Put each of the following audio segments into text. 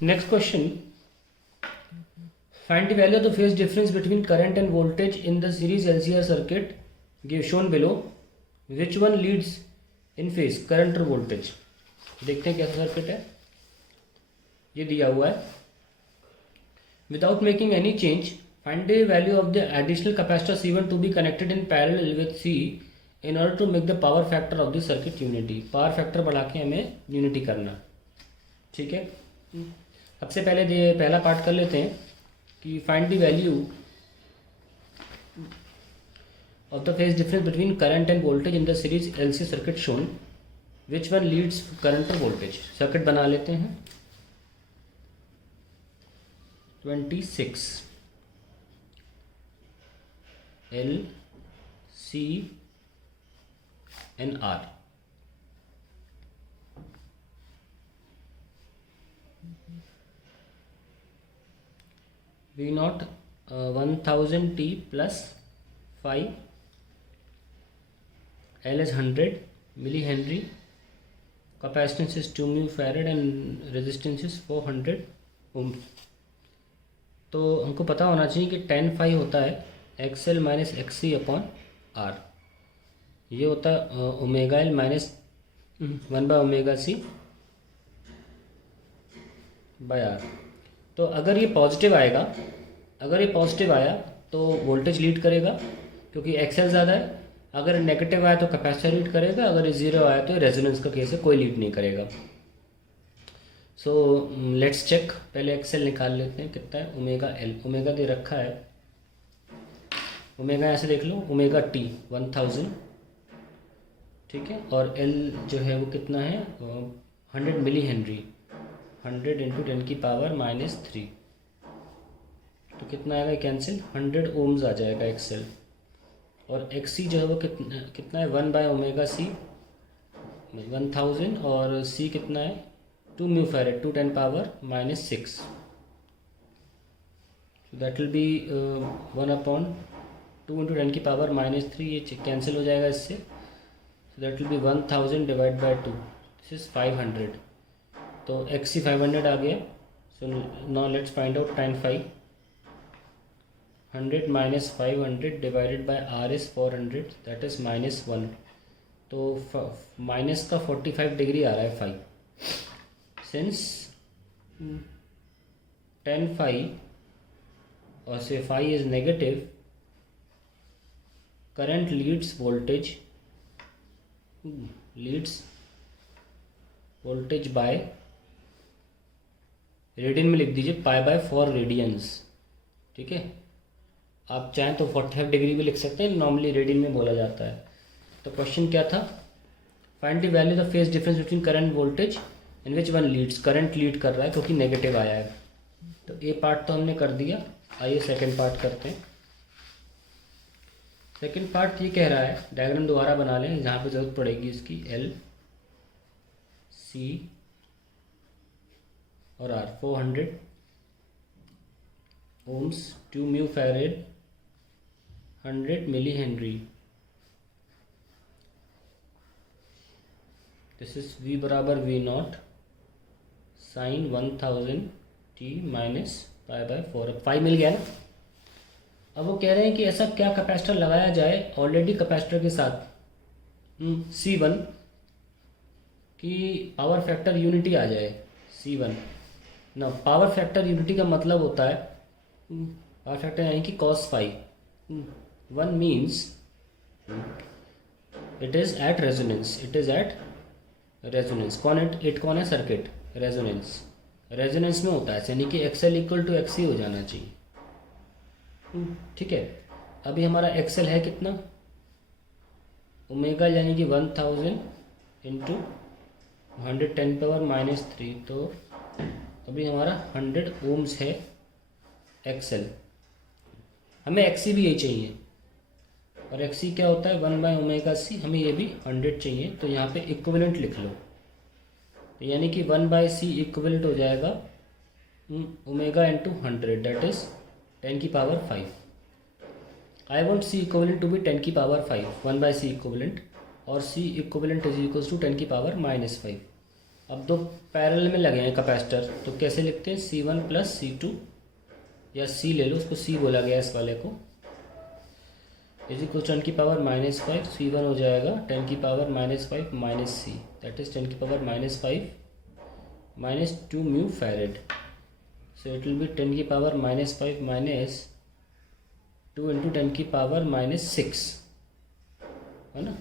Next question. Find the value of the phase difference between current and voltage in the series LCR circuit shown below. Which one leads in phase, current or voltage? देखते हैं कैसा circuit है, ये दिया हुआ है. Without making any change, find the value of the additional capacitor C1 to be connected in parallel with C in order to make the power factor of the circuit unity. Power factor बढ़ा के हमें unity करना. ठीक है, सबसे पहले पहला part कर लेते हैं कि find the value of the phase difference between current and voltage in the series LC circuit shown. Which one leads current और वोल्टेज. सर्किट बना लेते हैं. 26 L C and R. V naught 1000 T plus 5. L is 100 millihenry. Capacitance is 2 mu farad and resistance is 400 ohms. तो हमको पता होना चाहिए कि tan phi होता है XL minus XC upon R. ये होता है omega L minus 1 by omega C by R. तो अगर ये पॉजिटिव आया तो वोल्टेज लीड करेगा क्योंकि XL ज़्यादा है. अगर नेगेटिव आया तो कैपेसिटर लीड करेगा. अगर ये ज़ीरो आया तो रेजोनेंस का केस है, कोई लीड नहीं करेगा. So let's check. पहले XL निकाल लेते हैं कितना है. ओमेगा L, ओमेगा दे रखा है. ओमेगा ऐसे देख लो, ओमेगा T 1000, ठीक है. और L जो है वो कितना है 100 मिली हेनरी. 100 इंटू 10 की पावर माइनस 3. तो कितना आएगा कैंसिल, 100 ओम्स आ जाएगा XL. और XC जो है वो कितना है 1 बाय ओमेगा C 1000 और C कितना है 2 mu farad 2 10 power minus 6. So that will be 1 upon 2 into 10 की पावर माइनस 3. ये कैंसिल हो जाएगा इससे. So that will be 1000 divide by 2. This is 500. तो XC 500 आ गया. So now let's find out tan phi. 100 minus 500 divided by R is 400, that is minus 1. तो minus का 45 degree आ रहा है phi. Since tan phi or say phi is negative, current leads voltage by radian में लिख दीजिए पाई by 4 radiance. ठीक है, आप चाहें तो 45 डिग्री भी लिख सकते हैं, नॉर्मली रेडियन में बोला जाता है. तो क्वेश्चन क्या था, find the value the phase difference between current voltage in which one leads. Current lead कर रहा है क्योंकि नेगेटिव आया है. तो ए पार्ट तो हमने कर दिया. आइए सेकंड पार्ट करते हैं. सेकंड पार्ट ये कह रहा है, डायग्राम दोबारा बना लें जहाँ पे जरूरत पड़ेगी इसकी. L C और R 400 ohms 2 mu farad 100 milli henry. This is V बराबर V naught sine 1000 T minus pi by 4. अब 5 मिल गया ना. अब वो कह रहे हैं कि ऐसा क्या कैपेसिटर लगाया जाए ऑलरेडी कैपेसिटर के साथ C1 की पावर फैक्टर यूनिटी आ जाए. C1 ना, पावर फैक्टर यूनिटी का मतलब होता है पावर फैक्टर यानी कि cos phi. 1 means it is at resonance. कौन है सर्किट रेजोनेंस में होता है, यानी कि XL इक्वल टू XC हो जाना चाहिए. ठीक है, अभी हमारा XL है कितना ओमेगा यानी कि 1000 इंटू 110 पावर माइनस 3. तो अभी हमारा 100 ओम्स है XL. हमें XC भी यही चाहिए और XC क्या होता है 1 बाय ओमेगा C. हमें ये भी 100 चाहिए. तो यहाँ पे इक्विवेलेंट लिख लो. तो यानी कि 1 बाय C इक्विवेलेंट हो जाएगा ओमेगा इंटू 100, दैट इज 10 की power 5. I want C equivalent to be 10 की पावर 5. 1 बाय C इक्विवेलेंट और C equivalent is equals to 10 की पावर माइनस 5. अब दो पैरेलल में लगे हैं कैपेसिटर, तो कैसे लिखते हैं, C1 प्लस C2, या C ले लो, उसको C बोला गया इस वाले को, इज इक्वल 10 की पावर -5, C1 हो जाएगा 10 की power -5 minus C, that is 10 की power -5 minus 2 mu farad, so it will be 10 की पावर -5 माइनस 2 इंटू 10 की पावर -6, है ना।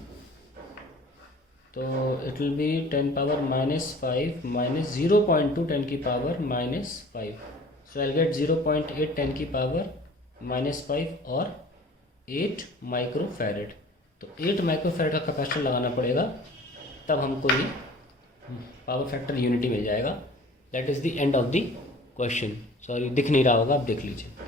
तो it will be 10 power -5 minus 0.2 10 की पावर -5, सो आई गेट 0.8 10 की पावर -5 और 8 माइक्रोफैरेड। तो 8 माइक्रोफैरेड का कैपेसिटर लगाना पड़ेगा, तब हमको ये पावर फैक्टर यूनिटी मिल जाएगा। That is the end of the question. Sorry, दिख नहीं रहा होगा, आप देख लीजिए।